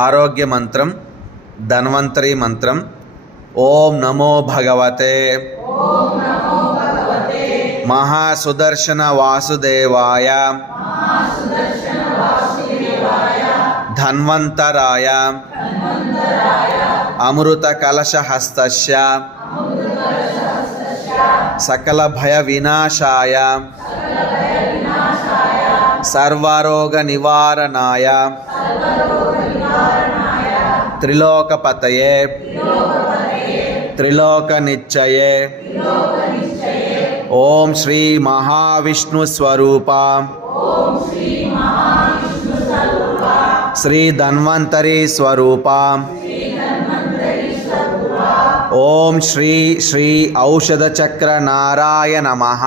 ఆరోగ్య మంత్రం, ధన్వంతరి మంత్రం. ఓం నమో భగవతే మహాసుదర్శన వాసుదేవాయ ధన్వంతరాయ అమృత కలశ హస్తస్య సకల భయ వినాశాయ సర్వరోగ నివారణాయ త్రిలోకపతయే త్రిలోక నిశ్చయే ఓం శ్రీ మహావిష్ణు స్వరూప శ్రీ ధన్వంతరి స్వరూప ఓం శ్రీ శ్రీ ఔషధ చక్ర నారాయణ నమః.